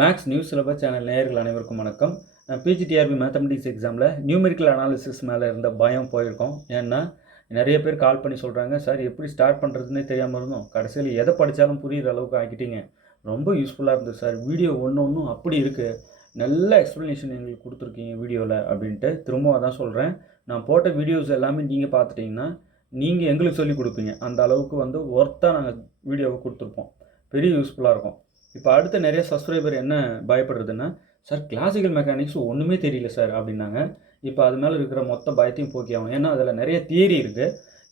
Maths news syllabus channel நேயர்கள் அனைவருக்கும் வணக்கம். பிஜிடிஆர்பி மேத்தமெட்டிக்ஸ் எக்ஸாமில் நியூமெரிக்கல் அனாலிசிஸ் மேலே இருந்த பயம் போயிருக்கோம். ஏன்னா நிறைய பேர் கால் பண்ணி சொல்கிறாங்க, சார் எப்படி ஸ்டார்ட் பண்ணுறதுன்னே தெரியாமல் இருந்தோம், கடைசியில் எதை படித்தாலும் புரிகிற அளவுக்கு ஆக்கிட்டீங்க, ரொம்ப யூஸ்ஃபுல்லாக இருந்தது சார், வீடியோ ஒன்றும் அப்படி இருக்குது, நல்ல எக்ஸ்ப்ளனேஷன் எங்களுக்கு கொடுத்துருக்கீங்க வீடியோவில் அப்படின்ட்டு திரும்பவும் தான் சொல்கிறேன். நான் போட்ட வீடியோஸ் எல்லாமே நீங்கள் பார்த்துட்டிங்கன்னா நீங்கள் எங்களுக்கு சொல்லிக் கொடுப்பீங்க, அந்த அளவுக்கு ஒர்த்தாக நாங்கள் வீடியோவை கொடுத்துருப்போம், பெரிய யூஸ்ஃபுல்லாக இருக்கும். இப்போ அடுத்த நிறைய சப்ஸ்கிரைபர் என்ன பயப்படுறதுன்னா, சார் கிளாசிக்கல் மெக்கானிக்ஸ் ஒன்றுமே தெரியல சார் அப்படின்னாங்க. இப்போ அது மேலே இருக்கிற மொத்த பயத்தையும் போக்கி ஆகும். ஏன்னா அதில் நிறைய தியரி இருக்குது.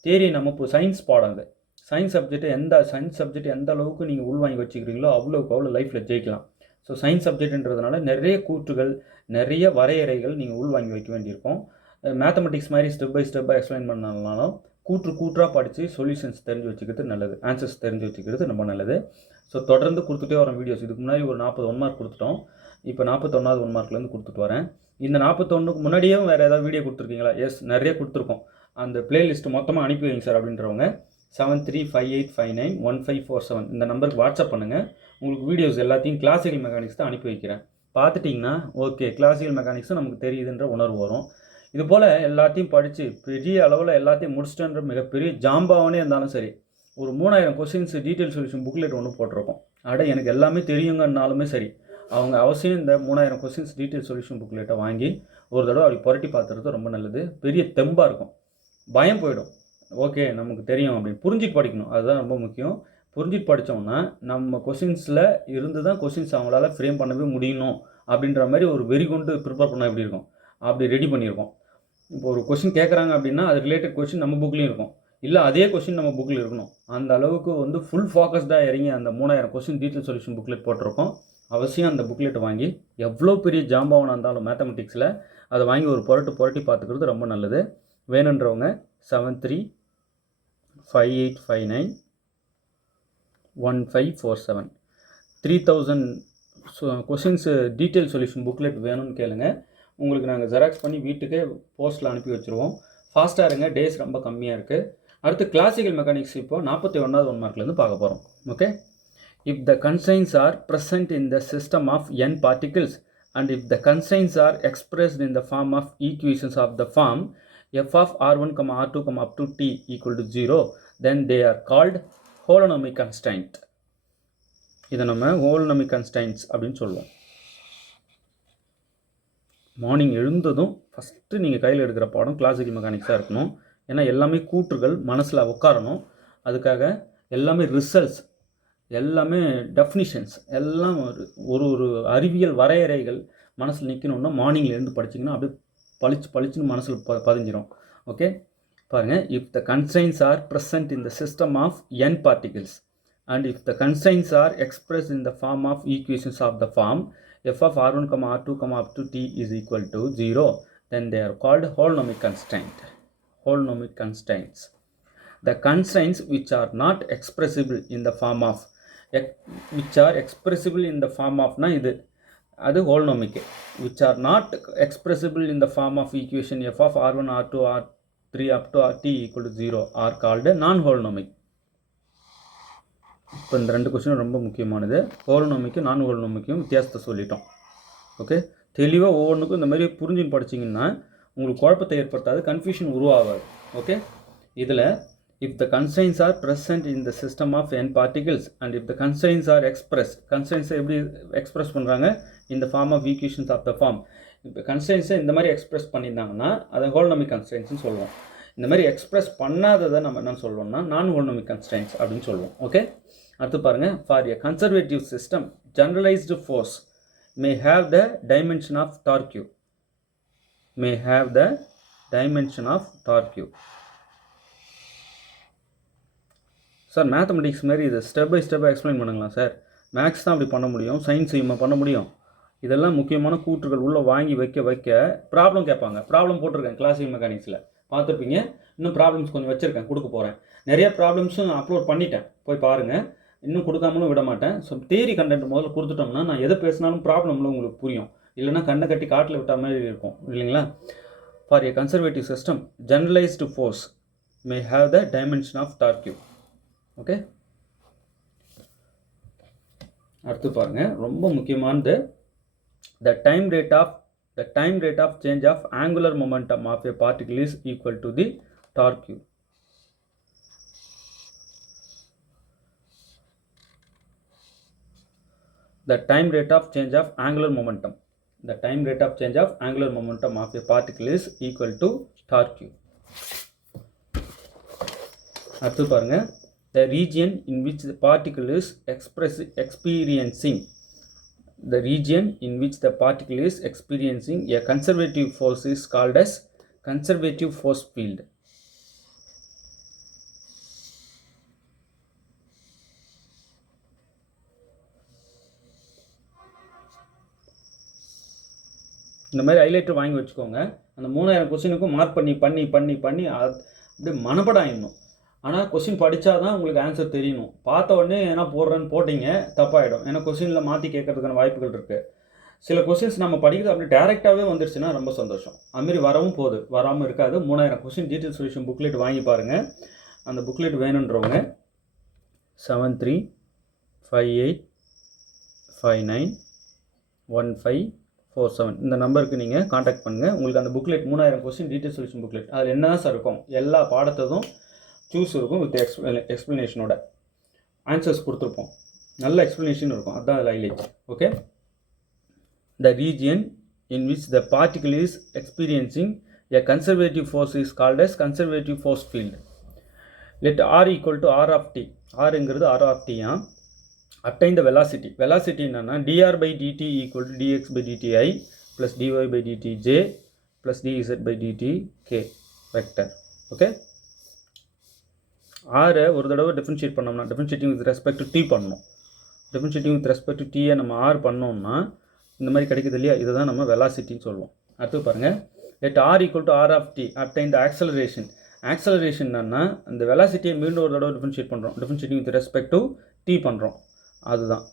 தியரி நம்ம இப்போ சயின்ஸ் பாடம் அது. சயின்ஸ் சப்ஜெக்ட் எந்த அளவுக்கு நீங்கள் உள்வாங்கி வச்சுக்கிறீங்களோ அவ்வளோ லைஃப்பில் ஜெயிக்கலாம். ஸோ சயின்ஸ் சப்ஜெக்ட்ன்றதுனால நிறைய கூற்றுகள், நிறைய வரையறைகள் நீங்கள் உள்வாங்கி வைக்க வேண்டியிருக்கும். மேத்தமெட்டிக்ஸ் மாதிரி ஸ்டெப் பை ஸ்டெப்பாக எக்ஸ்பிளைன் பண்ணாலும் கூற்றாக படித்து சொல்யூஷன்ஸ் தெரிஞ்சு வச்சுக்கிறது நல்லது, ஆன்சர்ஸ் தெரிஞ்சு வச்சுக்கிறது ரொம்ப நல்லது. ஸோ தொடர்ந்து கொடுத்துட்டே வரோம் வீடியோஸ். இதுக்கு முன்னாடி ஒரு 40 ஒன் மார்க் கொடுத்துட்டோம். இப்போ 41வது ஒன் மார்க்லேருந்து கொடுத்துட்டு வரேன். இந்த 41க்கு முன்னாடியே வேறு ஏதாவது வீடியோ கொடுத்துருக்கீங்களா? எஸ், நிறைய கொடுத்துருக்கோம். அந்த பிளேலிஸ்ட்டு மொத்தமாக அனுப்பி வைங்க சார் அப்படின்றவங்க 7358591547 இந்த நம்பருக்கு வாட்ஸ்அப் பண்ணுங்கள். உங்களுக்கு வீடியோஸ் எல்லாத்தையும் கிளாசிக்கல் மெக்கானிக்ஸ் தான் அனுப்பி வைக்கிறேன். பார்த்துட்டிங்கன்னா ஓகே, கிளாசிக்கல் மெக்கானிக்ஸும் நமக்கு தெரியுதுன்ற உணர்வு வரும். இது போல் எல்லாத்தையும் படித்து பெரிய அளவில் எல்லாத்தையும் முடிச்சிட்டேன்ற மிகப்பெரிய ஜாம்பாவனே இருந்தாலும் சரி, ஒரு 3000 கொஸ்டின்ஸ் டீட்டெயில் சொல்யூஷன் புக்லெட் ஒன்று போட்டிருக்கோம். எனக்கு எல்லாமே தெரியுங்கன்னாலுமே சரி, அவங்க அவசியம் இந்த 3000 கொஸ்டின்ஸ் டீட்டெயில் சொல்யூஷன் புக்லெட்டை வாங்கி ஒரு தடவை அப்படி புரட்டி பார்த்துறது ரொம்ப நல்லது. பெரிய தெம்பாக இருக்கும், பயம் போயிடும். ஓகே, நமக்கு தெரியும் அப்படின்னு புரிஞ்சுட்டு படிக்கணும், அதுதான் ரொம்ப முக்கியம். புரிஞ்சுட்டு படித்தோம்னா நம்ம கொஸ்டின்ஸில் இருந்து தான் கொஸ்டின்ஸ் அவங்களால ஃப்ரேம் பண்ணவே முடியணும் அப்படின்ற மாதிரி ஒரு வெறி கொண்டு ப்ரிப்பேர் பண்ணால் எப்படி இருக்கும், அப்படி ரெடி பண்ணியிருக்கோம். இப்போ ஒரு கொஸ்டின் கேட்குறாங்க அப்படின்னா அது ரிலேட்டட் கொஸ்டின் நம்ம புக்லேயும் இருக்கும், இல்லை அதே கொஸ்டின் நம்ம புக்கில் இருக்கணும். அந்த அளவுக்கு ஃபுல் ஃபோக்கஸ்டாக இறங்கி அந்த 3000 கொஸ்டின் டீட்டெயில் சொல்யூஷன் புக்லெட் போட்டிருக்கோம். அவசியம் அந்த புக்லெட்டை வாங்கி எவ்வளோ பெரிய ஜாம்பாவனாக இருந்தாலும் மேத்தமெட்டிக்ஸில் அதை வாங்கி ஒரு புரட்டி பார்த்துக்கிறது ரொம்ப நல்லது. வேணுன்றவங்க 7358591547 3000 கொஸ்டின்ஸு டீட்டெயில் சொல்யூஷன் புக்லெட் வேணும்னு கேளுங்க. உங்களுக்கு நாங்கள் ஜெராக்ஸ் பண்ணி வீட்டுக்கே போஸ்ட்டில் அனுப்பி வச்சுருவோம். ஃபாஸ்ட்டாக இருங்க, டேஸ் ரொம்ப கம்மியாக இருக்குது. அடுத்து கிளாசிக்கல் மெக்கானிக்ஸ் இப்போ 41வது ஒன் மார்க்லேருந்து பார்க்க போகிறோம். Okay, if the constraints are present in the system of n particles and if the constraints are expressed in the form of equations of the form f of r1, r2, up to t equal to 0, then they are called holonomic constraint. இதை நம்ம holonomic constraints அப்படின்னு சொல்லுவோம். Morning எழுந்ததும் first நீங்கள் கையில் எடுக்கிற பாடம் classical மெக்கானிக்ஸாக இருக்கணும். ஏன்னா எல்லாமே கூற்றுகள் மனசில் உட்காரணும். அதுக்காக எல்லாமே ரிசல்ட்ஸ், எல்லாமே டெஃபினிஷன்ஸ், எல்லாம் ஒரு அறிவியல் வரையறைகள் மனசில் நிற்கணுன்னா மார்னிங்கில் இருந்து படிச்சிங்கன்னா அப்படியே பளிச்சுன்னு மனசில் பதிஞ்சிடும். ஓகே, பாருங்கள். If the constraints are present in the system of n particles and if the constraints are expressed in the form of equations of the form f of r1, r2, up to t is equal to 0, then they are called holonomic constraints. The constraints which are not expressible in the form of na idu adu holonomic, which are not expressible in the form of equation f of r1, r2, r3 up to t equal to 0 are called non-holonomic. இப்போ இந்த 2 question ரொம்ப முக்கியமானது. ஹோலோனாமிக்கும் நான் ஹோலோனாமிக்கும் வித்தியாசத்தை சொல்லிட்டோம். Okay, தெளிவாக ஒவ்வொன்றுக்கும் இந்த மாதிரி புரிஞ்சுன்னு படிச்சிங்கன்னா உங்களுக்கு குழப்பத்தை ஏற்படுத்தாது, கன்ஃபியூஷன் உருவாகாது. ஓகே, இதில் if the constraints are present in the system of n particles and if the constraints are expressed, constraints எப்படி எக்ஸ்பிரஸ் பண்ணுறாங்க, in the form of equations of the form. இப்போ கன்ஸ்ட்ரெயின்ஸை இந்த மாதிரி எக்ஸ்பிரஸ் பண்ணியிருந்தாங்கன்னா அதை ஹோலோனாமிக் கன்ஸ்ட்ரெயின்ஸ்னு சொல்லுவோம். இந்த மாதிரி எக்ஸ்பிரஸ் பண்ணாததை நம்ம என்ன சொல்லுவோம்னா நான் ஹோலோனாமிக் கன்ஸ்ட்ரெயின்ஸ் அப்படின்னு சொல்லுவோம். ஓகே, அடுத்து பாருங்கள். For a conservative system generalised force may have the dimension of torque. Sir mathematics மாதிரி இது ஸ்டெப் பை ஸ்டெப்பாக எக்ஸ்பிளைன் பண்ணுங்களா சார்? மேக்ஸ் தான் அப்படி பண்ண முடியும், சயின்ஸ் பண்ண முடியும். இதெல்லாம் முக்கியமான கூற்றுகள் உள்ளே வாங்கி வைக்க ப்ராப்ளம் கேட்பாங்க. ப்ராப்ளம் போட்டிருக்கேன் கிளாசிக்கல் மெக்கானிக்ஸில், பார்த்துருப்பீங்க. இன்னும் ப்ராப்ளம்ஸ் கொஞ்சம் வச்சுருக்கேன், கொடுக்க போகிறேன். நிறைய ப்ராப்ளம்ஸும் அப்லோட் பண்ணிட்டேன், போய் பாருங்கள். இன்னும் கொடுக்காமலும் விட மாட்டேன். ஸோ தியரி கண்டென்ட் முதல்ல கொடுத்துட்டோம்னா நான் எதை பேசினாலும் ப்ராப்ளம்ல உங்களுக்கு புரியும், இல்லைனா கண்ணை கட்டி காட்டில் விட்ட மாதிரி இருக்கும் இல்லைங்களா? For a conservative system generalised force may have the dimension of torque. Okay, அடுத்து பாருங்க, ரொம்ப முக்கியமானது, the time rate of change of angular momentum of a particle is equal to the torque q. The time rate of change of angular momentum of a particle is equal to torque q. அடுத்து பாருங்க, the region in which the particle is experiencing a conservative force is called as conservative force field. இந்த மாதிரி highlighter வாங்கி வச்சுக்கோங்க. அந்த 3000 கொஸ்டினுக்கும் mark பண்ணி அப்படியே மனப்படம் ஆயிடணும். ஆனால் கொஸ்டின் படித்தா தான் உங்களுக்கு ஆன்சர் தெரியணும். பார்த்த உடனே ஏன்னா போடுறேன்னு போட்டிங்க தப்பாயிடும். ஏன்னா கொஸ்டினில் மாற்றி கேட்கறதுக்கான வாய்ப்புகள் இருக்குது. சில கொஸ்டின்ஸ் நம்ம படிக்கிறது அப்படி டேரெக்டாகவே வந்துருச்சுன்னா ரொம்ப சந்தோஷம். அதுமாரி வரவும் போகுது, வராமல் இருக்காது. 3000 கொஸ்டின் டீட்டெயில் சொல்யூஷன் புக்லெட் வாங்கி பாருங்கள். அந்த புக்லெட் வேணுன்றவங்க 7358591547 இந்த நம்பருக்கு நீங்கள் காண்டாக்ட் பண்ணுங்கள். உங்களுக்கு அந்த booklet 3000 question detail solution booklet அதில் என்ன சார் இருக்கும், எல்லா பாடத்ததும் சூஸ் இருக்கும் வித் எக்ஸ்ப்ளனேஷனோட ஆன்சர்ஸ் கொடுத்துருப்போம். நல்ல எக்ஸ்ப்ளனேஷன் இருக்கும், அதுதான் அதில் highlight. Okay, the region in which the particle is experiencing a conservative force is called as conservative force field. Let r equal to r of t. r என்கிறது r of t. Obtain the velocity என்னன்னா dr by dt equal to dx by dt I plus dy by dt j plus dz by dt k vector. Okay, r ஒரு தடவை differentiate பண்ணோம்னா differentiating with respect to t பண்ணணும். Differentiating with respect to t நம்ம r பண்ணோம்னா இந்த மாதிரி கிடைக்குது இல்லையா, இதை தான் நம்ம வெலாசிட்டின்னு சொல்லுவோம். அடுத்து பாருங்கள், let r equal to r of t obtain the acceleration. என்னன்னா அந்த வெலாசிட்டியை மீண்டும் ஒரு தடவை டிஃபரன்ஷியேட் பண்ணுறோம். Differentiating with respect to t பண்ணுறோம். அதுதான்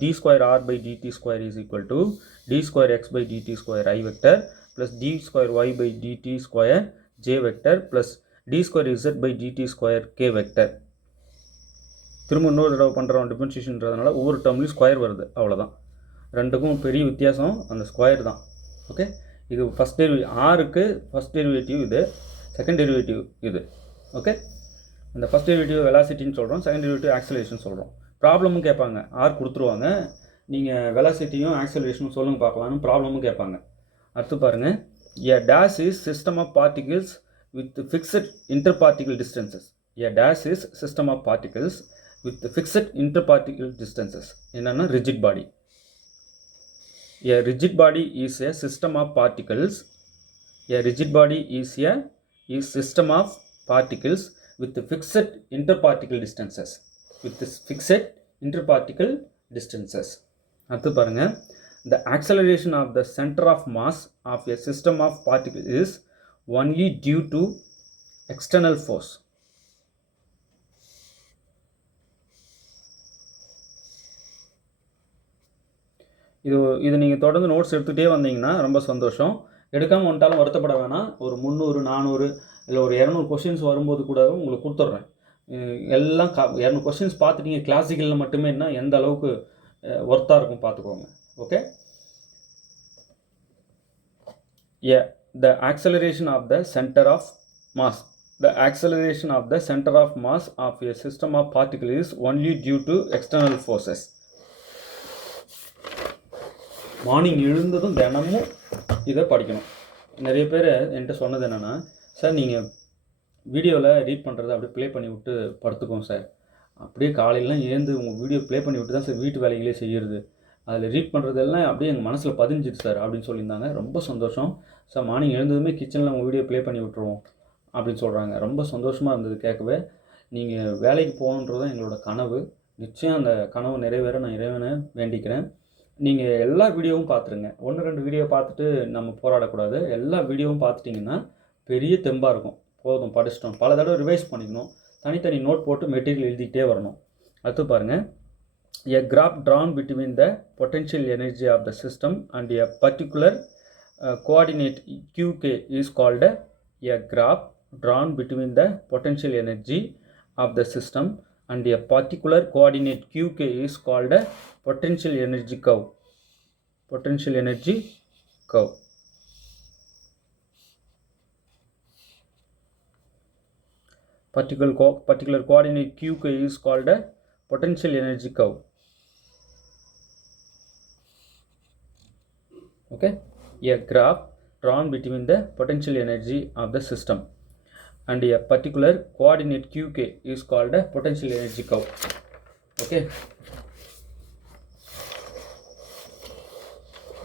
d square r by dt square is equal to d square x by dt square I vector plus d square y by dt square j vector plus d square z by dt square k vector. திரும்ப இன்னொரு தடவை பண்ணுறோம் டிஃபரன்ஷியேஷன்றதுனால ஒவ்வொரு டேர்ம்லையும் square வருது, அவ்வளோதான். ரெண்டுக்கும் பெரிய வித்தியாசம் அந்த ஸ்கொயர் தான். ஓகே, இது ஃபஸ்ட் ஆருக்கு ஃபஸ்ட் டெரிவேட்டிவ், இது செகண்ட் டெரிவேட்டிவ் இது. ஓகே, அந்த ஃபஸ்ட் டெரிவேட்டிவ் வெலாசிட்டின்னு சொல்கிறோம், செகண்ட் டெரிவேட்டிவ் ஆக்சலரேஷன் சொல்கிறோம். ப்ராப்ளமும் கேட்பாங்க, ஆர் கொடுத்துருவாங்க, நீங்கள் வெலாசிட்டியும் ஆக்சலரேஷனும் சொல்லுங்க பார்க்கலான்னு ப்ராப்ளமும் கேட்பாங்க. அடுத்து பாருங்கள், a dash is system of particles with fixed interparticle distances. A dash is system of particles with fixed interparticle distances. என்னன்னா rigid body. A rigid body is a system of particles. A rigid body is system of particles with fixed interparticle distances. அடுத்து பாருங்க, the acceleration of the center of mass of a system of particles is only due to external force. இது நீங்கள் தொடர்ந்து notes எடுத்துகிட்டே வந்தீங்கன்னா ரொம்ப சந்தோஷம். எடுக்காமல் வந்துட்டாலும் வருத்தப்பட வேணாம். ஒரு 300 400 இல்லை ஒரு 200 கொஸ்டின்ஸ் வரும்போது கூட உங்களுக்கு கொடுத்துட்றேன். எல்லாம் 200 கொஸ்டின்ஸ் பார்த்துட்டீங்க கிளாசிக்கலில் மட்டுமே, என்ன எந்த அளவுக்கு ஒர்த்தாக இருக்கும் பார்த்துக்கோங்க. Okay, the acceleration of the center of mass of a system of particles is only due to external forces. Morning எழுந்ததும் தினமும் இதை படிக்கணும். நிறைய பேர் என்கிட்ட சொன்னது என்னென்னா, சார் நீங்கள் வீடியோவில் ரீட் பண்ணுறதை அப்படியே ப்ளே பண்ணி விட்டு படுத்துக்கோங்க சார். அப்படியே காலையிலாம் ஏந்து உங்கள் வீடியோ ப்ளே பண்ணி விட்டு தான் சார் வீட்டு வேலைகளே செய்கிறது. அதில் ரீட் பண்ணுறதெல்லாம் அப்படியே எங்கள் மனசில் பதிஞ்சிது சார் அப்படின்னு சொல்லியிருந்தாங்க. ரொம்ப சந்தோஷம் சார். மார்னிங் எழுந்ததுமே கிச்சனில் உங்கள் வீடியோ ப்ளே பண்ணி விட்டுருவோம் அப்படின்னு சொல்கிறாங்க. ரொம்ப சந்தோஷமாக இருந்தது கேட்கவே. நீங்கள் வேலைக்கு போகணுன்றது தான் எங்களோட கனவு. நிச்சயம் அந்த கனவு நிறைவேற நான் இறைவனை வேண்டிக்கிறேன். நீங்கள் எல்லா வீடியோவும் பார்த்துருங்க. 1-2 வீடியோ பார்த்துட்டு நம்ம போராடக்கூடாது. எல்லா வீடியோவும் பார்த்துட்டிங்கன்னா பெரிய தெம்பாக இருக்கும். போதும் படிச்சிட்டோம், பல தடவை ரிவைஸ் பண்ணிக்கணும், தனித்தனி நோட் போட்டு மெட்டீரியல் எழுதிக்கிட்டே வரணும். அடுத்து பாருங்கள், a graph drawn between the potential energy of the system and a particular coordinate qk is called a graph drawn between the potential energy of the system and a particular coordinate qk is called a potential energy curve. Potential energy curve. Particular coordinate qk is called a potential energy curve. Okay, a graph drawn between the potential energy of the system and a particular coordinate qk is called a potential energy curve. Okay,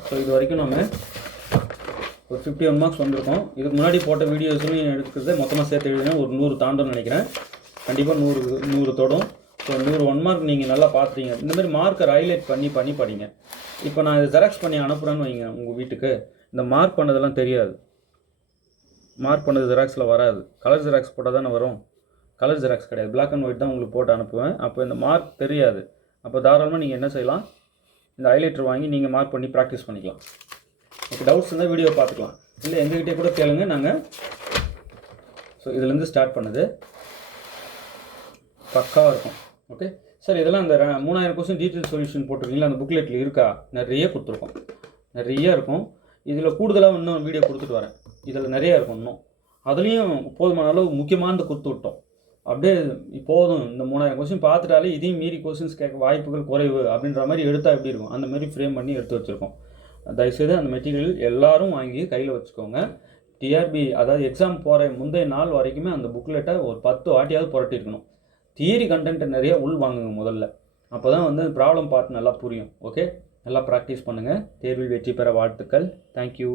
so இது வரைக்கும் நம்ம ஒரு 51 marks வந்திருக்கோம். இதுக்கு முன்னாடி போட்ட வீடியோஸ்லையும் எடுக்கிறது மொத்தமாக சேர்த்து எழுதினா ஒரு 100 தாண்டும்னு நினைக்கிறேன். கண்டிப்பாக 100 தொடும். ஸோ 100 1 மார்க் நீங்கள் நல்லா பார்த்துறீங்க. இந்தமாதிரி மார்க்கை ஹைலைட் பண்ணி படிங்க. இப்போ நான் இதை ஜெராக்ஸ் பண்ணி அனுப்புகிறேன்னு வைங்க உங்கள் வீட்டுக்கு. இந்த மார்க் பண்ணதெல்லாம் தெரியாது. மார்க் பண்ணது ஜெராக்ஸில் வராது. கலர் ஜெராக்ஸ் போட்டால் தானே வரும். கலர் ஜெராக்ஸ் கிடையாது, பிளாக் அண்ட் ஒயிட் தான் உங்களுக்கு போட்டு அனுப்புவேன். அப்போ இந்த மார்க் தெரியாது. அப்போ தாராளமாக நீங்கள் என்ன செய்யலாம், இந்த ஹைலைட்டர் வாங்கி நீங்கள் மார்க் பண்ணி ப்ராக்டிஸ் பண்ணிக்கலாம். ஓகே, டவுட்ஸ் இருந்தால் வீடியோ பார்த்துக்கலாம். இல்லை எங்ககிட்டே கூட கேளுங்க நாங்கள். ஸோ இதுலேருந்து ஸ்டார்ட் பண்ணுது பக்காவாக இருக்கும். ஓகே சார், இதெல்லாம் அந்த 3000 கொஸ்டின் டீட்டெயில் சொல்யூஷன் போட்டிருக்கீங்களா, அந்த புக்லெட்டில் இருக்கா? நிறைய கொடுத்துருக்கோம், நிறைய இருக்கும். இதில் கூடுதலாக இன்னும் வீடியோ கொடுத்துட்டு வரேன். இதில் நிறையா இருக்கும் இன்னும். அதுலேயும் போதுமான அளவு முக்கியமானது கொடுத்து விட்டோம். அப்படியே போதும், இந்த 3000 கொஸ்டின் பார்த்துட்டாலே இதையும் மீறி கொஸ்டின்ஸ் கேட்க வாய்ப்புகள் குறைவு அப்படின்ற மாதிரி எடுத்தால் எப்படி இருக்கும், அந்த மாதிரி ஃப்ரேம் பண்ணி எடுத்து வச்சுருக்கோம். தயவுசெய்து அந்த மெட்டீரியல் எல்லோரும் வாங்கி கையில் வச்சுக்கோங்க. டிஆர்பி அதாவது எக்ஸாம் போகிற முந்தைய நாள் வரைக்குமே அந்த புக்லெட்டை ஒரு 10 வாட்டியாவது புரட்டியிருக்கணும். தியரி கண்டென்ட்டை நிறைய உள் வாங்குங்க முதல்ல. அப்போ தான் வந்து ப்ராப்ளம் பார்த்து நல்லா புரியும். ஓகே, நல்லா ப்ராக்டிஸ் பண்ணுங்கள். தேர்வில் வெற்றி பெற வாழ்த்துக்கள். தேங்க்யூ.